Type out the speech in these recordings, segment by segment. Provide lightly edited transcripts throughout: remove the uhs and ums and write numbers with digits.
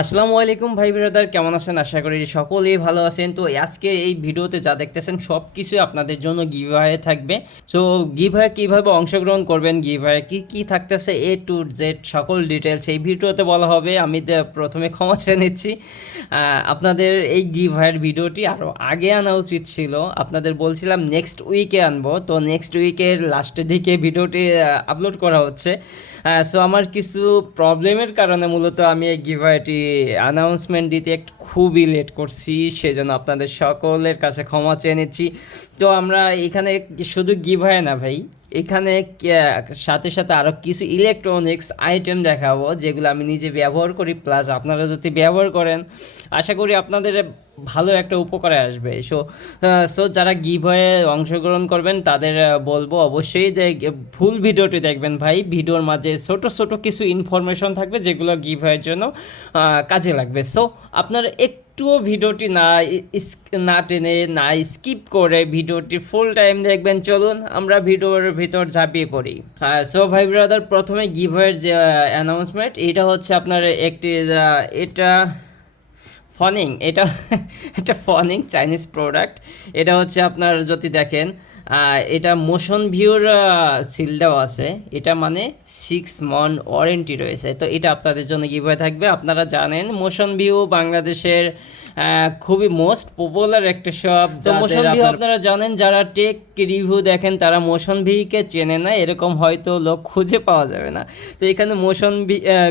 আসসালামু আলাইকুম ভাই ব্রাদার, কেমন আছেন? আশা করি সকলেই ভালো আছেন। তো আজকে এই ভিডিওতে যা দেখতেছেন সব কিছুই আপনাদের জন্য গিভওয়ে থাকবে। সো গিভওয়ে কীভাবে অংশগ্রহণ করবেন, গিভওয়ে কী কী থাকতেছে, এ টু জেড সকল ডিটেলস এই ভিডিওতে বলা হবে। আমি প্রথমে ক্ষমা চেয়ে নিচ্ছি। আপনাদের এই গিভওয়ের ভিডিওটি আরও আগে আনা উচিত ছিল। আপনাদের বলছিলাম নেক্সট উইকে আনবো, তো নেক্সট উইকের লাস্টের দিকে ভিডিওটি আপলোড করা হচ্ছে। সো আমার কিছু প্রবলেমের কারণে মূলত আমি এই গিভওয়েটি অ্যানাউন্সমেন্ট দিতে একটু খুবই লেট করছি, সেজন্য আপনাদের সকলের কাছে ক্ষমা চেয়ে নিচ্ছি। তো আমরা এখানে শুধু গিভওয়ে না ভাই, এখানে সাথে সাথে আরও কিছু ইলেকট্রনিক্স আইটেম দেখাবো যেগুলো আমি নিজে ব্যবহার করি, প্লাস আপনারা যদি ব্যবহার করেন আশা করি আপনাদের ভালো একটা উপকারে আসবে। সো যারা গিভওয়ে অংশগ্রহণ করবেন তাদের বলবো অবশ্যই ফুল ভিডিওটি দেখবেন ভাই। ভিডিওর মাঝে ছোট ছোট কিছু ইনফরমেশন থাকবে যেগুলো গিভওয়ের জন্য কাজে লাগবে। সো আপনারা একটুও ভিডিওটি না টেনে না স্কিপ করে ভিডিওটি ফুল টাইম দেখবেন। চলুন আমরা ভিডিওর ভিতর ঝাঁপিয়ে পড়ি। সো ভাই ব্রাদার, প্রথমে গিভওয়ের যে অ্যানাউন্সমেন্ট, এটা হচ্ছে আপনার একটি এটা ফনিং, এটা একটা ফনিং চাইনিজ প্রোডাক্ট। এটা হচ্ছে আপনার যদি দেখেন এটা মোশন ভিউর সিলটাও আছে, এটা মানে 6 মান্থ ওয়ারেন্টি রয়েছে। তো এটা আপনাদের জন্য কীভাবে থাকবে, আপনারা জানেন মোশন ভিউ বাংলাদেশের খুবই মোস্ট পপুলার একটা শপ। তো মোশন ভিউ আপনারা জানেন, যারা টেক রিভিউ দেখেন তারা মোশন ভিউকে চেনে না এরকম হয়তো লোক খুঁজে পাওয়া যাবে না। তো এখানে মোশন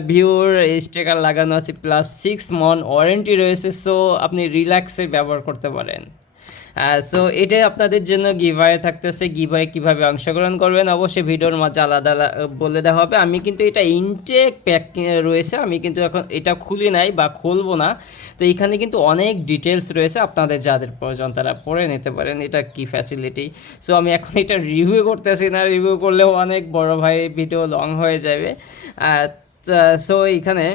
ভিউর স্টিকার লাগানো আছে, প্লাস 6 মান্থ ওয়ারেন্টি রয়েছে। সো আপনি রিল্যাক্সে ব্যবহার করতে পারেন। সো এটাই আপনাদের জন্য গিভওয়ে থাকতেছে। গিভওয়ে কীভাবে অংশগ্রহণ করবেন অবশ্যই ভিডিওর মাঝে আলাদা বলে দেওয়া হবে। আমি কিন্তু এটা ইনটেক প্যাক রয়েছে, আমি কিন্তু এখন এটা খুলি নাই বা খুলবো না। তো এখানে কিন্তু অনেক ডিটেলস রয়েছে, আপনাদের যাদের প্রয়োজন তারা পড়ে নিতে পারেন এটা কি ফ্যাসিলিটি। সো আমি এখন এটা রিভিউ করতেছি না, রিভিউ করলেও অনেক বড় ভাই ভিডিও লং হয়ে যাবে। সো এইখানে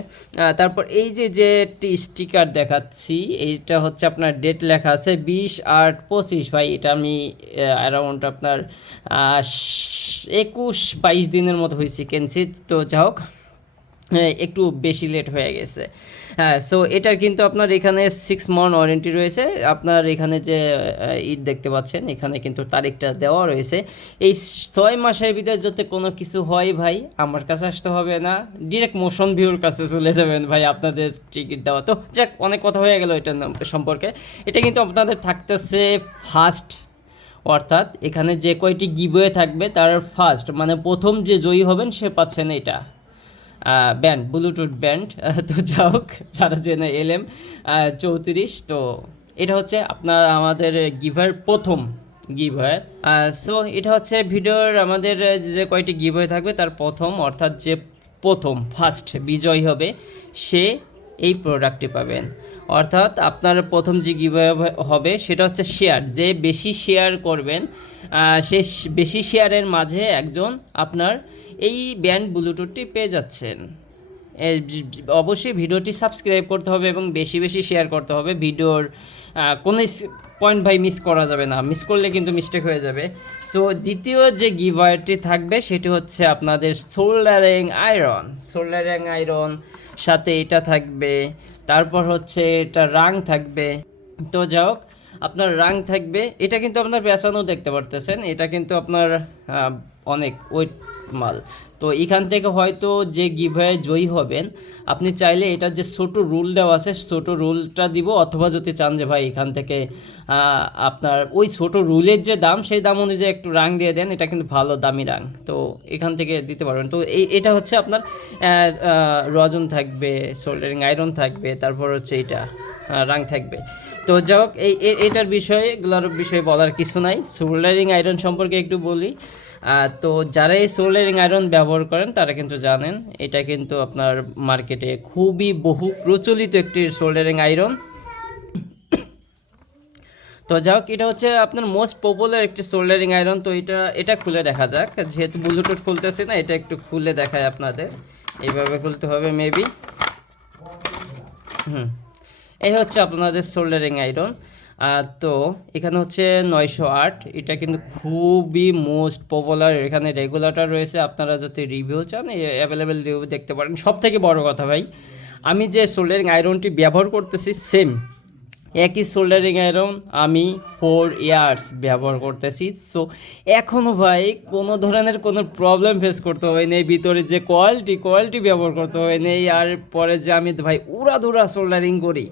তারপর এই যে একটি স্টিকার দেখাচ্ছি, এইটা হচ্ছে আপনার ডেট লেখা আছে 20/8/25 ভাই। এটা আমি অ্যারাউন্ড আপনার 21-22 দিনের মতো হয়েছে কিনছি। তো যাই হোক, একটু বেশি লেট হয়ে গেছে। সো এটার কিন্তু আপনার এখানে 6 মান্থ ওয়ারেন্টি রয়েছে। আপনার এখানে যে ঈদ দেখতে পাচ্ছেন এখানে কিন্তু তারিখটা দেওয়া রয়েছে। এই 6 মাসের ভিতরে যাতে কোনো কিছু হয় ভাই, আমার কাছে আসতে হবে না, ডিরেক্ট মোশন ভিউর কাছে চলে যাবেন ভাই, আপনাদের টিকিট দেওয়া। তো যাক, অনেক কথা হয়ে গেল এটার সম্পর্কে। এটা কিন্তু আপনাদের থাকতেছে ফার্স্ট, অর্থাৎ এখানে যে কয়টি গিভওয়ে থাকবে তার ফার্স্ট মানে প্রথম যে জয়ী হবেন সে পাচ্ছেন এটা ব্যান্ড, ব্লুটুথ ব্যান্ড। তো যাই হোক, যারা জেনে LM34। তো এটা হচ্ছে আপনার আমাদের গিভওয়ের প্রথম গিভওয়ে। সো এটা হচ্ছে ভিডিওর আমাদের যে কয়টি গিভওয়ে থাকবে তার প্রথম, অর্থাৎ যে প্রথম ফার্স্ট বিজয়ী হবে সে এই প্রোডাক্টটি পাবেন। অর্থাৎ আপনার প্রথম যে গিভওয়ে হবে সেটা হচ্ছে শেয়ার, যে বেশি শেয়ার করবেন সে বেশি শেয়ারের মাঝে একজন আপনার এই ব্যান্ড ব্লুটুথটি পেয়ে যাচ্ছেন। অবশ্যই ভিডিওটি সাবস্ক্রাইব করতে হবে এবং বেশি বেশি শেয়ার করতে হবে। ভিডিওর কোনো পয়েন্ট ভাই মিস করা যাবে না, মিস করলে কিন্তু মিস্টেক হয়ে যাবে। সো দ্বিতীয় যে গিভওয়েটি থাকবে সেটি হচ্ছে আপনাদের সোল্ডারিং আয়রন সাথে এটা থাকবে। তারপর হচ্ছে এটা রাং থাকবে। তো যাই হোক, আপনার রাং থাকবে, এটা কিন্তু আপনার পেঁচানো দেখতে পারতেছেন, এটা কিন্তু আপনার অনেক ওয়েট মাল। তো এখান থেকে হয়তো যে গিভওয়ে জয়ী হবেন আপনি চাইলে এটার যে ছোট রুল দেওয়া আছে ছোট রুলটা দিব, অথবা যদি চান যে ভাই এখান থেকে আপনার ওই ছোট রুলের যে দাম সেই দাম অনুযায়ী একটু রাং দিয়ে দেন, এটা কিন্তু ভালো দামি রাং, তো এখান থেকে দিতে পারবেন। তো এটা হচ্ছে আপনার রজন থাকবে, সোল্ডারিং আয়রন থাকবে, তারপর হচ্ছে এটা রাং থাকবে। তো যাই হোক, এটার এগুলোর বিষয়ে বলার কিছু নাই। সোল্ডারিং আয়রন সম্পর্কে একটু বলি। তো যারা এই সোল্ডারিং আয়রন ব্যবহার করেন তারা কিন্তু জানেন এটা কিন্তু আপনার মার্কেটে খুবই বহু প্রচলিত একটি সোল্ডারিং আয়রন। তো যাই হোক, এটা হচ্ছে আপনার মোস্ট পপুলার একটি সোল্ডারিং আয়রন। তো এটা খুলে দেখা যাক, যেহেতু ব্লুটুথ খুলতেছি না, এটা একটু খুলে দেখায় আপনাদের। এইভাবে খুলতে হবে মেবি। এই হচ্ছে আপনাদের সোল্ডারিং আয়রন। তো এখানে হচ্ছে 908, এটা কিন্তু খুবই মোস্ট পপুলার। এখানে রেগুলেটর রয়েছে, আপনারা যদি রিভিউ চান অ্যাভেলেবেল রিভিউ দেখতে পারেন। সব থেকে বড় কথা ভাই, আমি যে সোল্ডারিং আয়রনটি ব্যবহার করতেছি সেম একই সোল্ডারিং আয়রন আমি 4 ইয়ার্স ব্যবহার করতেছি। সো এখনও ভাই কোনো ধরনের কোনো প্রবলেম ফেস করতে হয় নেই, ভিতরে যে কোয়ালিটি ব্যবহার করতে হয় নেই। আর পরে যে আমি ভাই উড়াধুরা সোল্ডারিং করি,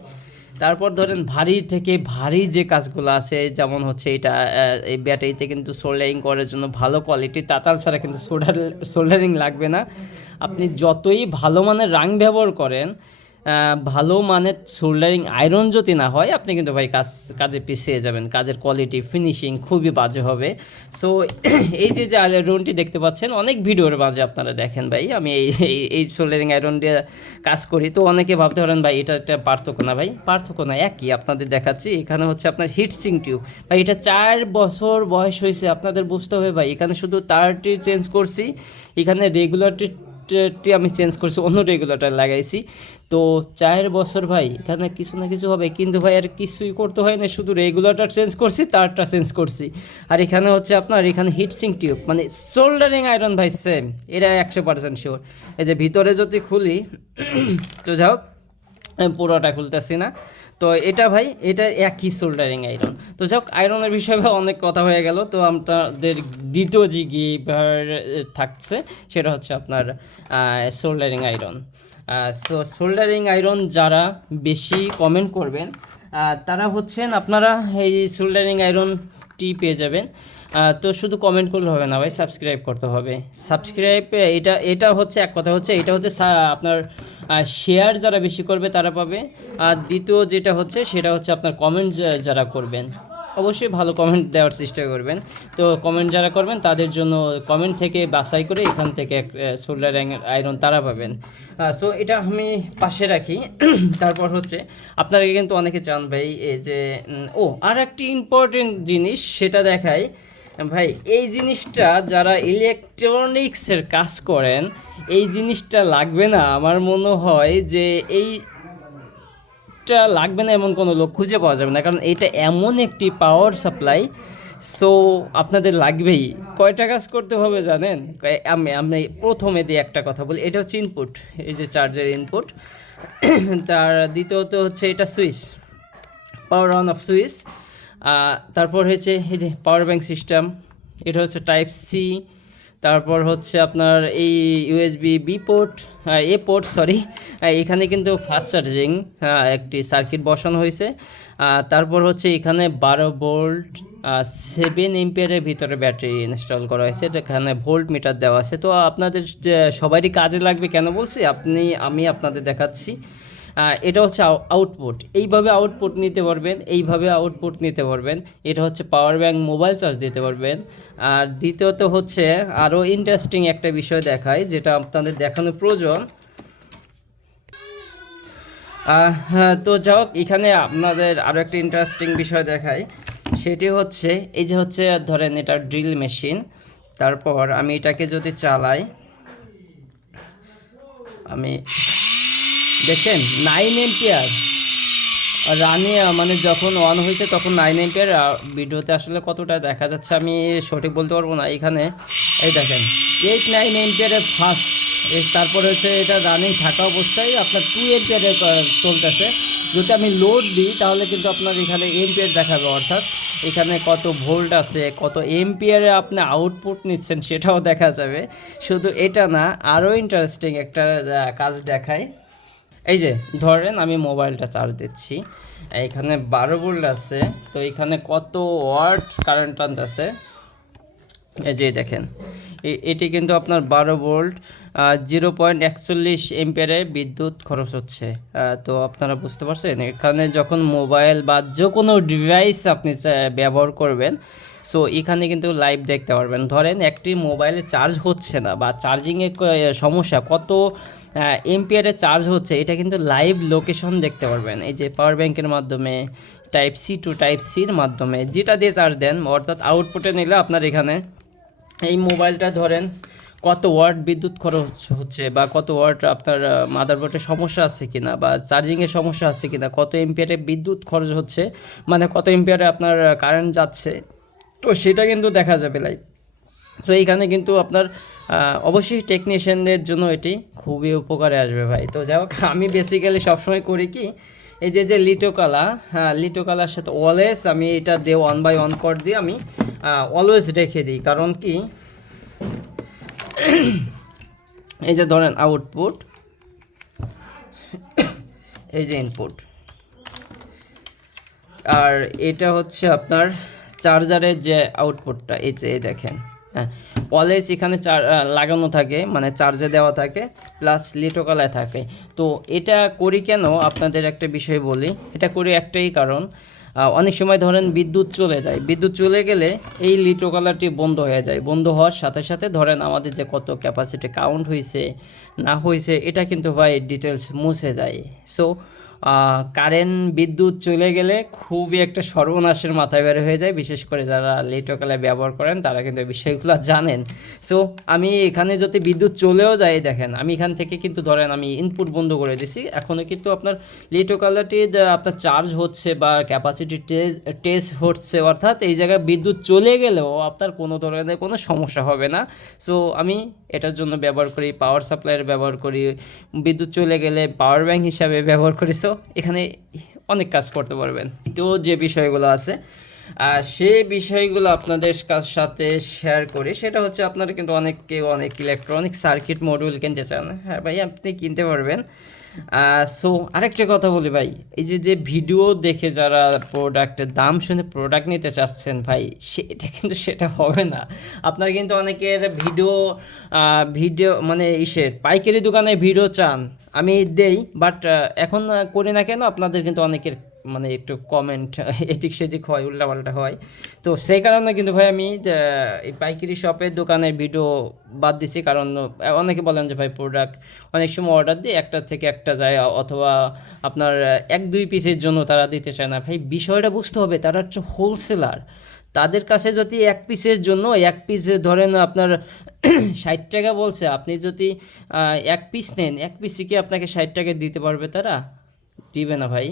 তারপর ধরেন ভারী থেকে ভারী যে কাজগুলো আছে, যেমন হচ্ছে এটা এই ব্যাটারিতে কিন্তু সোল্ডারিং করার জন্য ভালো কোয়ালিটি তাতাল ছাড়া কিন্তু সোল্ডারিং লাগবে না। আপনি যতই ভালো মানের রাং ব্যবহার করেন, ভালো মানের সোল্ডারিং আয়রন যদি না হয়, আপনি কিন্তু ভাই কাজে পিছিয়ে যাবেন, কাজের কোয়ালিটি ফিনিশিং খুবই বাজে হবে। সো এই যে আয়রনটি দেখতে পাচ্ছেন, অনেক ভিডিওর মাঝে আপনারা দেখেন ভাই আমি এই সোল্ডারিং আয়রন দিয়ে কাজ করি। তো অনেকে ভাবতে পারেন ভাই এটা একটা পার্থক্য না, ভাই পার্থক্য না, একই। আপনাদের দেখাচ্ছি, এখানে হচ্ছে আপনার হিটসিং টিউব ভাই, এটা 4 বছর বয়স হয়েছে, আপনাদের বুঝতে হবে ভাই। এখানে শুধু তারটি চেঞ্জ করছি, এখানে রেগুলারটি আমি চেঞ্জ করছি, অন্য রেগুলেটর লাগাইছি। তো 4 বছর ভাই, এখানে কিছু না কিছু হবে, কিন্তু ভাই আর কিছুই করতে হয় না, শুধু রেগুলেটর চেঞ্জ করছি, তারটা চেঞ্জ করছি। আর এখানে হচ্ছে আপনার এখানে হিটসিং টিউব, মানে সোল্ডারিং আয়রন ভাই সেম, এটা 100% শিওর। এই যে ভিতরে যদি খুলি তো যাই হোক, পুরোটা খুলতেছি না। তো এটা ভাই, এটা একই সোল্ডারিং আয়রন। তো যাই হোক, আয়রনের বিষয়ে অনেক কথা হয়ে গেল। তো আমাদের দ্বিতীয় যে গিভার থাকছে সেটা হচ্ছে আপনার soldering iron. So soldering iron যারা বেশি কমেন্ট করবেন তারা হচ্ছেন আপনারা এই সোল্ডারিং আয়রনটি পেয়ে যাবেন। তো শুধু কমেন্ট করলে হবে না ভাই, সাবস্ক্রাইব করতে হবে। সাবস্ক্রাইব এটা হচ্ছে এক কথা, হচ্ছে এটা হচ্ছে আপনার শেয়ার যারা বেশি করবে তারা পাবে। আর দ্বিতীয় যেটা হচ্ছে সেটা হচ্ছে আপনার কমেন্ট যারা করবেন, অবশ্যই ভালো কমেন্ট দেওয়ার চেষ্টা করবেন। তো কমেন্ট যারা করবেন তাদের জন্য কমেন্ট থেকে বাছাই করে এখান থেকে সোল্ডারিং আয়রন তারা পাবেন। সো এটা আমি পাশে রাখি। তারপর হচ্ছে আপনারা কিন্তু অনেকে চান ভাই এই যে আর একটি ইম্পর্টেন্ট জিনিস সেটা দেখাই ভাই। এই জিনিসটা যারা ইলেকট্রনিক্সের কাজ করেন, এই জিনিসটা লাগবে না, আমার মনে হয় যে এইটা লাগবে না এমন কোনো লোক খুঁজে পাওয়া যাবে না, কারণ এটা এমন একটি পাওয়ার সাপ্লাই। সো আপনাদের লাগবেই। কয়টা কাজ করতে হবে জানেন? আমি প্রথমে দিয়ে একটা কথা বলি, এটা হচ্ছে ইনপুট, এই যে চার্জার ইনপুট। তার দ্বিতীয়ত হচ্ছে এটা switch, power on off switch. তারপর হচ্ছে এই যে পাওয়ার ব্যাংক সিস্টেম, এটা হচ্ছে টাইপ সি। তারপর হচ্ছে আপনার এই ইউএসবি বি পোর্ট, এ পোর্ট সরি, এখানে কিন্তু ফাস্ট চার্জিং একটি সার্কিট বসানো হয়েছে। তারপর হচ্ছে এখানে 12 ভোল্ট 7 এম্পিয়ারের ভিতরে ব্যাটারি ইনস্টল করা হয়েছে, এখানে ভোল্ট মিটার দেওয়া আছে। তো আপনাদের সবারই কাজে লাগবে, কেন বলছি আমি আপনাদের দেখাচ্ছি। এটা হচ্ছে আউটপুট, এইভাবে আউটপুট নিতে পারবেন, এইভাবে আউটপুট নিতে পারবেন। এটা হচ্ছে পাওয়ার ব্যাংক, মোবাইল চার্জ দিতে পারবেন। আর দ্বিতীয়ত হচ্ছে আরও ইন্টারেস্টিং একটা বিষয় দেখায়, যেটা আপনাদের দেখানো প্রয়োজন। হ্যাঁ, তো যাই হোক, এখানে আপনাদের আরও একটা ইন্টারেস্টিং বিষয় দেখায়, সেটি হচ্ছে এই যে হচ্ছে ধরেন এটা ড্রিল মেশিন। তারপর আমি এটাকে যদি চালাই, আমি দেখছেন 9 এম্পিয়ার রানে, মানে যখন অন হয়েছে তখন 9 এম্পিয়ার। ভিডিওতে আসলে কতটা দেখা যাচ্ছে আমি সঠিক বলতে পারবো না। এখানে এই দেখেন 8-9 এম্পিয়ারের ফাস্ট। তারপরে হচ্ছে এটা রানিং থাকা অবস্থায় আপনার 2 এম্পিয়ারে চলতেছে। যদি আমি লোড দিই তাহলে কিন্তু আপনার এখানে এম্পিয়ার দেখাবে, অর্থাৎ এখানে কত ভোল্ট আছে, কত এম্পিয়ারে আপনি আউটপুট নিচ্ছেন সেটাও দেখা যাবে। শুধু এটা না, আরও ইন্টারেস্টিং একটা কাজ দেখায়। এই যে ধরেন আমি মোবাইলটা চার্জ দিচ্ছি, এখানে 12 ভোল্ট আছে, তো এখানে কত ওয়াট কারেন্ট টানতেছে, এই যে দেখেন এটি কিন্তু আপনার 12 ভোল্ট 0.41 এম্পিয়ারে বিদ্যুৎ খরচ হচ্ছে। তো আপনারা বুঝতে পারছেন, এখানে যখন মোবাইল বা যে কোনো ডিভাইস আপনি ব্যবহার করবেন, সো এখানে কিন্তু লাইভ দেখতে পারবেন। ধরেন একটি মোবাইলে চার্জ হচ্ছে না বা চার্জিংয়ের সমস্যা, কত এম্পিয়ারে চার্জ হচ্ছে, এটা কিন্তু লাইভ লোকেশন দেখতে পারবেন। এই যে পাওয়ার ব্যাংকের মাধ্যমে, টাইপ সি টু টাইপ সির মাধ্যমে যেটা দিয়ে চার্জ দেন, অর্থাৎ আউটপুটে নিলে আপনার এখানে এই মোবাইলটা ধরেন কত ওয়াট বিদ্যুৎ খরচ হচ্ছে, বা কত ওয়াট আপনার মাদারবোর্ডের সমস্যা আছে কিনা, বা চার্জিংয়ের সমস্যা আছে কিনা, কত এম্পিয়ারে বিদ্যুৎ খরচ হচ্ছে, মানে কত এম্পিয়ারে আপনার কারেন্ট যাচ্ছে, তো সেটা কিন্তু দেখা যাবে লাইভ। সো এইখানে কিন্তু আপনার অবশ্যই টেকনিশিয়ানদের জন্য এটি খুবই উপকারে আসবে ভাই। তো যাই হোক, আমি বেসিক্যালি সবসময় করি কি, এই যে লিটো কালা, হ্যাঁ লিটো কালার সাথে অলওয়েজ আমি এটা দিয়ে 1/1 কর দিয়ে আমি অলওয়েজ রেখে দিই। কারণ কি, এই যে ধরেন আউটপুট, এই যে ইনপুট, আর এটা হচ্ছে আপনার চার্জারের যে আউটপুটটা, এই যে দেখেন, হ্যাঁ অলওয়েজ এখানে লাগানো থাকে, মানে চার্জে দেওয়া থাকে, প্লাস লিটোকালায় থাকে। তো এটা করি কেন আপনাদের একটা বিষয় বলি, এটা করি একটাই কারণ, অনেক সময় ধরেন বিদ্যুৎ চলে যায়, বিদ্যুৎ চলে গেলে এই লিটোকালারটি বন্ধ হয়ে যায়, বন্ধ হওয়ার সাথে সাথে ধরেন আমাদের যে কত ক্যাপাসিটি কাউন্ট হয়েছে না হয়েছে এটা কিন্তু ভাই ডিটেলস মুছে যায়। সো কারেন্ট বিদ্যুৎ চলে গেলে খুবই একটা সর্বনাশের মাথায় বের হয়ে যায়, বিশেষ করে যারা লিটোকালায় ব্যবহার করেন তারা কিন্তু এই বিষয়গুলো জানেন। সো আমি এখানে যদি বিদ্যুৎ চলেও যায়, দেখেন আমি এখান থেকে কিন্তু ধরেন আমি ইনপুট বন্ধ করে দিছি, এখনও কিন্তু আপনার লিটোকালারটি আপনার চার্জ হচ্ছে বা ক্যাপাসিটি টেস্ট হচ্ছে, অর্থাৎ এই জায়গায় বিদ্যুৎ চলে গেলেও আপনার কোনো ধরনের কোনো সমস্যা হবে না। সো আমি এটার জন্য ব্যবহার করি, পাওয়ার সাপ্লাইয়ের ব্যবহার করি, বিদ্যুৎ চলে গেলে পাওয়ার ব্যাংক হিসাবে ব্যবহার করি। সো এখানে অনেক কাজ করতে পারবেন। তো যে বিষয়গুলো আছে সে বিষয়গুলো আপনাদের সাথে শেয়ার করি, সেটা হচ্ছে আপনারা কিন্তু অনেক ইলেকট্রনিক সার্কিট মডিউল কিনতে চান, হ্যাঁ ভাই আপনি কিনতে পারবেন। সো আরেকটা কথা বলি ভাই, এই যে ভিডিও দেখে যারা প্রোডাক্টের দাম শুনে প্রোডাক্ট নিতে চাচ্ছেন ভাই, সেটা হবে না। আপনারা কিন্তু অনেকের ভিডিও মানে পাইকারি দোকানে ভিডিও চান, আমি দেই, বাট এখন করি না কেন, আপনাদের কিন্তু অনেকের মানে একটু কমেন্ট এদিক সেদিক হয়, উল্টাপাল্টা হয়। তো সেই কারণে কিন্তু ভাই আমি এই পাইকারি শপের দোকানের ভিডিও বাদ দিছি, কারণ অনেকে বলেন যে ভাই প্রোডাক্ট অনেক সময় অর্ডার দিয়ে একটা থেকে একটা যায়, অথবা আপনার 1-2 পিসের জন্য তারা দিতে চায় না। ভাই বিষয়টা বুঝতে হবে, তারা হচ্ছে হোলসেলার, তাদের কাছে যদি 1 পিসের জন্য 1 পিস ধরেন আপনার 60 টাকা বলছে, আপনি যদি 1 পিস নেন, 1 পিসে কি আপনাকে 60 টাকা দিতে পারবে? তারা দিবে না ভাই।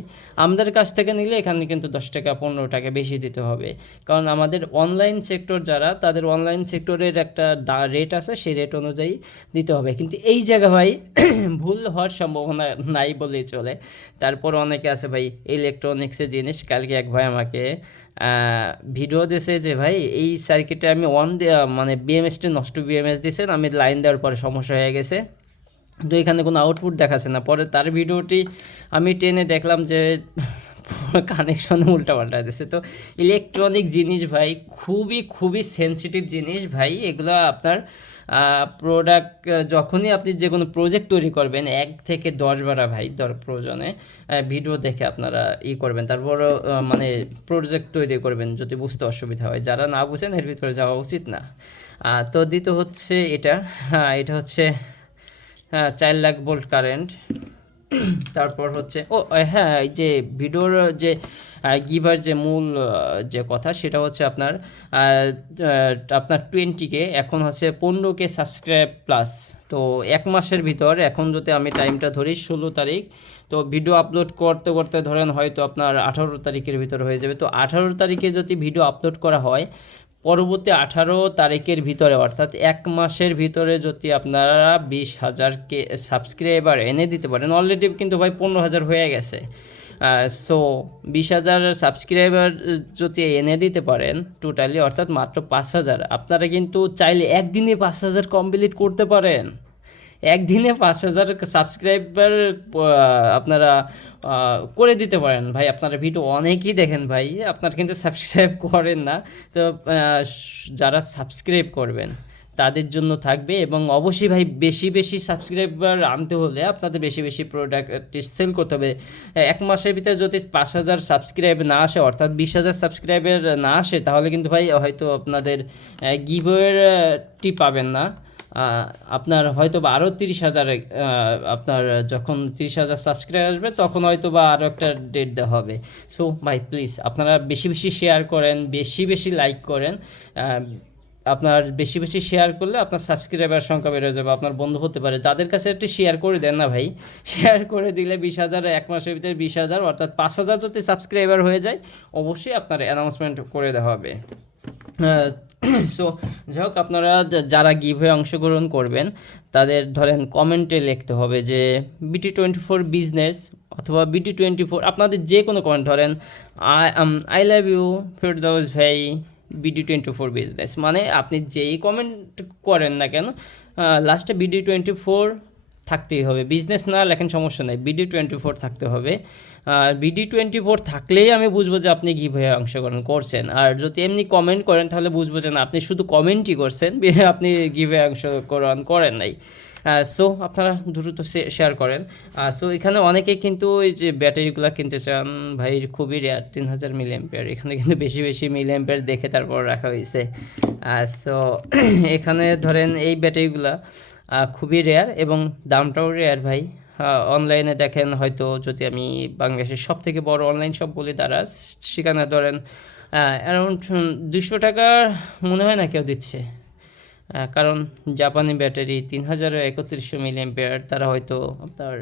আমাদের কাছ থেকে নিলে এখানে কিন্তু 10 টাকা 15 টাকা বেশি দিতে হবে, কারণ আমাদের অনলাইন সেক্টর যারা, তাদের অনলাইন সেক্টরের একটা রেট আছে, সেই রেট অনুযায়ী দিতে হবে। কিন্তু এই জায়গা ভাই ভুল হওয়ার সম্ভাবনা নাই বলেই চলে। তারপর অনেকে আছে ভাই ইলেকট্রনিক্সের জিনিস, কালকে এক ভাই আমাকে ভিডিও দিয়েছে যে ভাই এই সার্কিটে আমি মানে বিএমএসটি নষ্ট বিএমএস দিয়েছেন, আমি লাইন দেওয়ার পরে সমস্যা হয়ে গেছে, তো এখানে কোনো আউটপুট দেখাচ্ছে না। পরে তার ভিডিওটি আমি টেনে দেখলাম যে কানেকশন উল্টাপাল্টা দিচ্ছে। তো ইলেকট্রনিক জিনিস ভাই খুবই সেন্সিটিভ জিনিস ভাই, এগুলো আপনার প্রোডাক্ট যখনই আপনি যে কোনো প্রজেক্ট তৈরি করবেন 1 থেকে 10 বার ভাই প্রয়োজনে ভিডিও দেখে আপনারা করবেন, তারপর মানে প্রজেক্ট তৈরি করবেন যদি বুঝতে অসুবিধা হয়। যারা না বুঝেন এর ভিতরে যাওয়া উচিত না। তো দ্বিতীয় হচ্ছে এটা, এটা হচ্ছে 4 লাখ ভোল্ট কারেন্ট। তারপর হচ্ছে হ্যাঁ, এই যে ভিডিওর যে গিভার যে মূল যে কথা, সেটা হচ্ছে আপনার 20K, এখন হচ্ছে 15K সাবস্ক্রাইব প্লাস। তো 1 মাসের ভিতর, এখন যদি আমি টাইমটা ধরি 16 তারিখ, তো ভিডিও আপলোড করতে করতে ধরেন হয়তো আপনার 18 তারিখের ভিতর হয়ে যাবে। তো 18 তারিখে যদি ভিডিও আপলোড করা হয়, পরবর্তী 18 তারিখের ভিতরে, অর্থাৎ 1 মাসের ভিতরে যদি আপনারা 20,000 সাবস্ক্রাইবার এনে দিতে পারেন, অলরেডি কিন্তু ভাই 15,000 হয়ে গেছে। সো 20,000 সাবস্ক্রাইবার যদি এনে দিতে পারেন টোটালি, অর্থাৎ মাত্র 5,000, আপনারা কিন্তু চাইলে একদিনে 5,000 কমপ্লিট করতে পারেন। একদিনে 5,000 সাবস্ক্রাইবার আপনারা করে দিতে পারেন ভাই। আপনারা ভিডিও অনেকেই দেখেন ভাই, আপনারা কিন্তু সাবস্ক্রাইব করেন না। তো যারা সাবস্ক্রাইব করবেন তাদের জন্য থাকবে, এবং অবশ্যই ভাই বেশি সাবস্ক্রাইবার আনতে হলে আপনাদের বেশি প্রোডাক্ট সেল করতে হবে। 1 মাসের ভিতরে যদি 5,000 সাবস্ক্রাইব না আসে, অর্থাৎ 20,000 সাবস্ক্রাইবার না আসে, তাহলে কিন্তু ভাই হয়তো আপনাদের গিভওয়েটি পাবেন না। আপনার হয়তো বা আরও 30,000, আপনার যখন 30,000 সাবস্ক্রাইব আসবে তখন হয়তো বা আরও একটা ডেট দেওয়া হবে। সো ভাই প্লিজ আপনারা বেশি শেয়ার করেন, বেশি লাইক করেন। আপনার বেশি শেয়ার করলে আপনার সাবস্ক্রাইবার সংখ্যা বেড়ে যাবে, আপনার বন্ধু হতে পারে, যাদের কাছে একটু শেয়ার করে দেন না ভাই। শেয়ার করে দিলে 20,000, 1 মাসের ভিতরে 20,000, অর্থাৎ 5,000 যদি সাবস্ক্রাইবার হয়ে যায়, অবশ্যই আপনার অ্যানাউন্সমেন্ট করে দেওয়া হবে। সো যাই হোক, আপনারা যারা গিভে অংশগ্রহণ করবেন তাদের ধরেন কমেন্টে লিখতে হবে যে BT24 বিজনেস অথবা BT24, আপনাদের যে কোনো কমেন্ট ধরেন আই লাভ ইউ ফেরদৌস ভাই BT24 বিজনেস, মানে আপনি যেই কমেন্ট করেন না কেন লাস্টে BT24 থাকতেই হবে। বিজনেস না লেখেন সমস্যা নেই, BT24 থাকতে হবে। আর BT24 থাকলেই আমি বুঝবো যে আপনি গিভওয়ে অংশগ্রহণ করছেন। আর যদি এমনি কমেন্ট করেন তাহলে বুঝবো যে না, আপনি শুধু কমেন্টই করছেন, আপনি গিভওয়ে অংশগ্রহণ করেন নাই। সো আপনারা দ্রুত শেয়ার করেন। সো এখানে অনেকে কিন্তু এই যে ব্যাটারিগুলো কিনতে চান ভাই, খুবই রেয়ার 3000 মিলি অ্যাম্পিয়ার, এখানে কিন্তু বেশি বেশি মিলি অ্যাম্পিয়ার দেখে তারপর রাখা হয়েছে। সো এখানে ধরেন এই ব্যাটারিগুলা খুবই রেয়ার এবং দামটাও রেয়ার ভাই। অনলাইনে দেখেন হয়তো, যদি আমি বাংলাদেশের সব থেকে বড় অনলাইন শপ বলি দারাজ, সেখানে ধরেন অ্যারাউন্ড 200 টাকা মনে হয় না কেউ দিচ্ছে। কারণ জাপানি ব্যাটারি 3130 মিলি অ্যাম্পিয়ার তারা হয়তো আপনার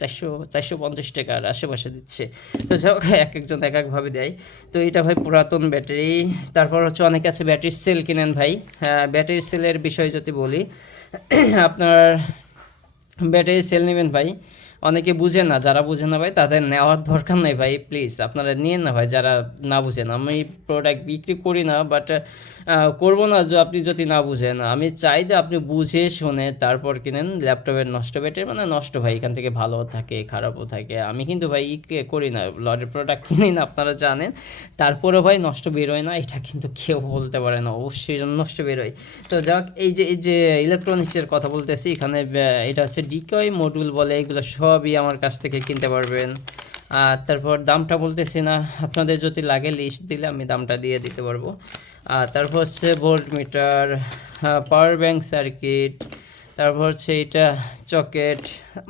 450 টাকার আশেপাশে দিচ্ছে। তো যাই হোক, এক একজন এক একভাবে দেয়। তো এটা ভাই পুরাতন ব্যাটারি। তারপর হচ্ছে অনেকে আছে ব্যাটারির সেল কিনেন ভাই। ব্যাটারির সেলের বিষয় যদি বলি, আপনার ব্যাটারি সেল নেবেন ভাই, অনেকে বুঝে না, যারা বুঝে না ভাই তাদের নেওয়ার দরকার নেই ভাই, প্লিজ আপনারা নিয়েন না ভাই যারা না বুঝেন। আমি প্রোডাক্ট বিক্রি করি না, বাট করবো না যে আপনি যদি না বুঝেন। আমি চাই যে আপনি বুঝে শুনে তারপর কিনেন। ল্যাপটপের নষ্ট ব্যাটারি মানে নষ্ট ভাই, এখান থেকে ভালো থাকে খারাপও থাকে। আমি কিন্তু ভাই করি না, লটের প্রোডাক্ট কিনি না, আপনারা জানেন। তারপরে ভাই নষ্ট বেরোয় না, এটা কিন্তু কেউ বলতে পারে না, অবশ্যই নষ্ট বেরোয়। তো যাক, এই যে ইলেকট্রনিক্সের কথা বলতেছি, এখানে এটা হচ্ছে ডিকয় মডিউল বলে, এগুলো সবই আমার কাছ থেকে কিনতে পারবেন। আর তারপর দামটা বলতেছি না, আপনাদের যদি লাগে লিস্ট দিলে আমি দামটা দিয়ে দিতে পারবো। আর তারপর হচ্ছে volt metre, power bank circuit, তারপর হচ্ছে এটা চকেট,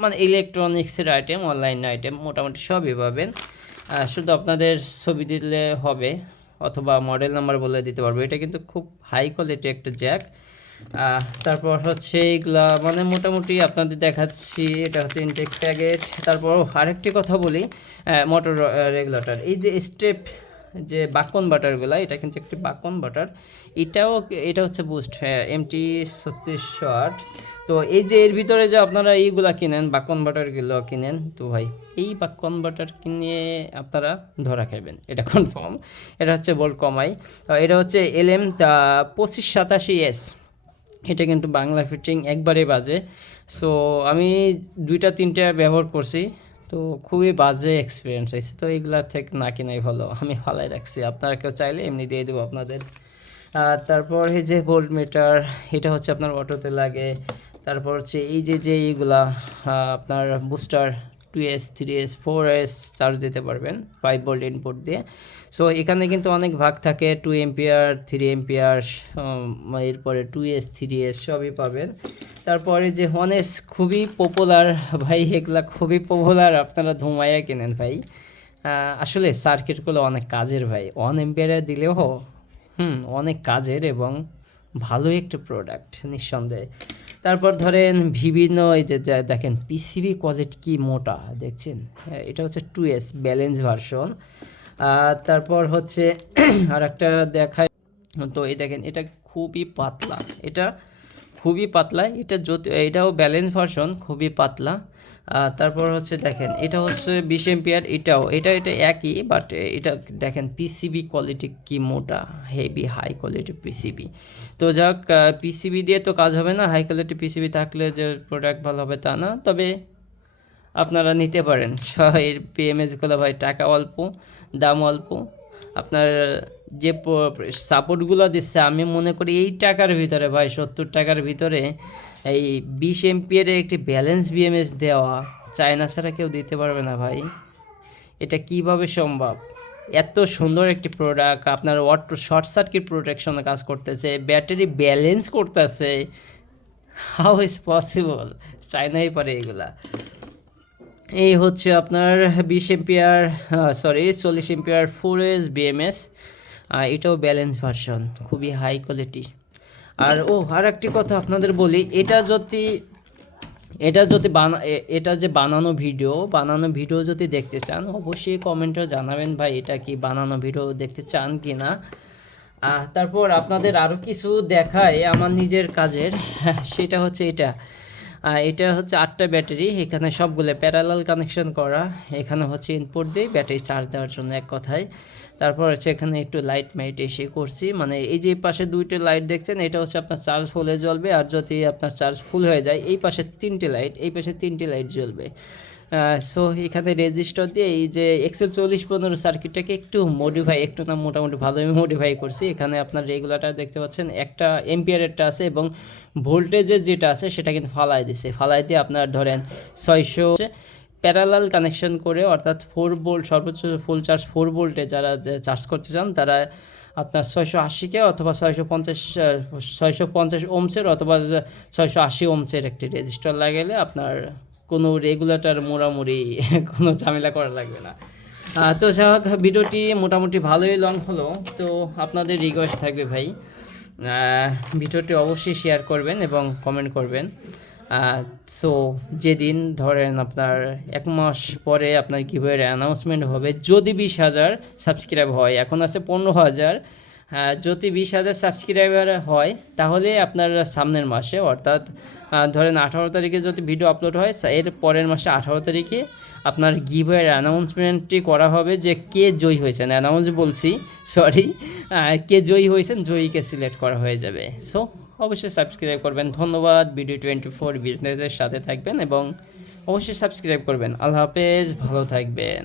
মানে ইলেকট্রনিক্সের আইটেম, অনলাইন আইটেম মোটামুটি সবই পাবেন। শুধু আপনাদের ছবি দিলে হবে অথবা মডেল নাম্বার বলে দিতে পারবো। এটা কিন্তু খুব হাই কোয়ালিটি একটা জ্যাক। তারপর হচ্ছে এইগুলা মানে মোটামুটি আপনাদের দেখাচ্ছি। এটা হচ্ছে ইনটেক প্যাকেট। তারপর আরেকটি কথা বলি, মোটর রেগুলেটর, এই যে স্টেপ যে বাকন বাটারগুলো, এটা কিন্তু একটি বাকন বাটার। এটা হচ্ছে বুস্ট MT3608। তো এই যে এর ভিতরে যে আপনারা এইগুলা কিনেন, বাকন বাটারগুলো কিনেন, তো ভাই এই বাকন বাটার কিনে আপনারা ধরা খাইবেন, এটা কনফার্ম। এটা হচ্ছে বোল্ট কমাই। এটা হচ্ছে LM 2587S। এটা কিন্তু বাংলা ফিটিং একবারে বাজে। সো আমি 2-3টা ব্যবহার করছি, তো খুবই বাজে এক্সপিরিয়েন্স হয়েছে। তো এইগুলা থেকে না কিনাই ভালো, আমি ফালাই রাখছি। আপনারা কেউ চাইলে এমনি দিয়ে দেবো আপনাদের। তারপর এই যে ভোল্ট মিটার, এটা হচ্ছে আপনার অটোতে লাগে। তারপর হচ্ছে এই যে এইগুলা আপনার booster 2S 3S 4S charge দিতে পারবেন 5 ভোল্ট ইনপুট দিয়ে। সো এখানে কিন্তু অনেক ভাগ থাকে, 2 এম্পিয়ার 3 এম্পিয়ার, এরপরে 2S 3S সবই পাবেন। তারপরে যে হনেস খুবই পপুলার ভাই, এগুলা খুবই পপুলার, আপনারা ধুমাইয়া কেনেন ভাই। আসলে সার্কিটগুলো অনেক কাজের ভাই, 1 এম্পিয়ারে দিলেও অনেক কাজের এবং ভালো একটা প্রোডাক্ট নিঃসন্দেহে। তারপর ধরেন বিভিন্ন এই যে দেখেন পিসিবি কোয়ালিটি কি মোটা দেখছেন, এটা হচ্ছে 2S ব্যালেন্স ভার্সন। তারপর হচ্ছে আর একটা দেখায়, তো এই দেখেন এটা খুবই পাতলা, এটা খুবই পাতলা, এটাও ব্যালেন্স ভার্সন, খুবই পাতলা। তারপর হচ্ছে দেখেন এটা হচ্ছে 20 এম্পিয়ার, এটা একই, বাট এটা দেখেন পিসিবি কোয়ালিটি কি মোটা, হেভি হাই কোয়ালিটি পিসিবি। তো যাক, পিসিবি দিয়ে তো কাজ হবে না, হাই কোয়ালিটি পিসিবি থাকলে যে প্রোডাক্ট ভালো হবে তা না, তবে আপনারা নিতে পারেন। এর পিএমএসগুলো ভাই টাকা অল্প, দাম অল্প, আপনার যে সাপোর্টগুলো দিচ্ছে আমি মনে করি এই টাকার ভিতরে ভাই 70 টাকার ভিতরে এই 20 এমপিয়ারের একটি ব্যালেন্স বিএমএস দেওয়া চায়না ছাড়া কেউ দিতে পারবে না ভাই। এটা কিভাবে সম্ভব? এত সুন্দর একটি প্রোডাক্ট, আপনার শর্ট সার্কিট প্রোটেকশনে কাজ করতেছে, ব্যাটারি ব্যালেন্স করতেছে, হাউ ইজ পসিবল? চায়নাই পারে এগুলা। এই হচ্ছে আপনার 20 এম্পিয়ার 40 এম্পিয়ার 4S BMS, এটাও ব্যালেন্স ভার্সন, খুবই হাই কোয়ালিটি। আর একটি কথা আপনাদের বলি, এটা যে বানানো ভিডিও যদি দেখতে চান অবশ্যই কমেন্টে জানাবেন ভাই, এটা কি বানানো ভিডিও দেখতে চান কি না। তারপর আপনাদের আরও কিছু দেখায় আমার নিজের কাজের সেটা হচ্ছে এটা। এটা হচ্ছে 8টা ব্যাটারি, এখানে সবগুলো প্যারালাল কানেকশন করা। এখানে হচ্ছে ইনপুট দিয়ে ব্যাটারি চার্জ দেওয়ার জন্য এক কথায়। তারপর হচ্ছে এখানে একটু লাইট মাইট এসে করছি, মানে এই যে পাশে 2টা লাইট দেখছেন এটা হচ্ছে আপনার চার্জ ফুলে জ্বলবে, আর যদি আপনার চার্জ ফুল হয়ে যায় এই পাশে 3টে লাইট, এই পাশে 3টে লাইট জ্বলবে। সো এখানে রেজিস্টার দিয়ে এই যে এক্সেল 4015 সার্কিটটাকে একটু মডিফাই, একটু না মোটামুটি ভালোই মডিফাই করছি। এখানে আপনার রেগুলারটা দেখতে পাচ্ছেন, একটা এম্পিয়ারেরটা আছে এবং ভোল্টেজের যেটা আছে সেটা কিন্তু ফালাই দিছে। ফালাই দিয়ে আপনার ধরেন 600 প্যারালাল কানেকশন করে, অর্থাৎ 4 ভোল্ট সর্বোচ্চ ফুল চার্জ 4 ভোল্টে যারা চার্জ করতে চান তারা আপনার 680কে অথবা 650 ওমসের অথবা 680 ওমসের একটি রেজিস্টার লাগালে আপনার কোনো রেগুলেটর মোড়ামুড়ি কোনো ঝামেলা করা লাগবে না। তো যাই হোক, ভিডিওটি মোটামুটি ভালোই লং হলো, তো আপনাদের রিকোয়েস্ট থাকবে ভাই ভিডিওটি অবশ্যই শেয়ার করবেন এবং কমেন্ট করবেন। সো যেদিন ধরেন আপনার 1 মাস পরে আপনার গিভওয়ের অ্যানাউন্সমেন্ট হবে, যদি 20,000 সাবস্ক্রাইব হয়, এখন আছে 15,000, যদি 20,000 সাবস্ক্রাইবার হয় তাহলে আপনার সামনের মাসে অর্থাৎ ধরেন 18 তারিখে যদি ভিডিও আপলোড হয়, এর পরের মাসে 18 তারিখে আপনার গিভওয়ের অ্যানাউন্সমেন্টটি করা হবে যে কে জয়ী হয়েছেন, অ্যানাউন্স বলছি সরি, কে জয়ী হয়েছেন, জয়ীকে সিলেক্ট করা হয়ে যাবে। সো অবশ্যই সাবস্ক্রাইব করবেন। ধন্যবাদ। ভিডিও 24 বিজনেসের সাথে থাকবেন এবং অবশ্যই সাবস্ক্রাইব করবেন। আল্লাহ হাফেজ, ভালো থাকবেন।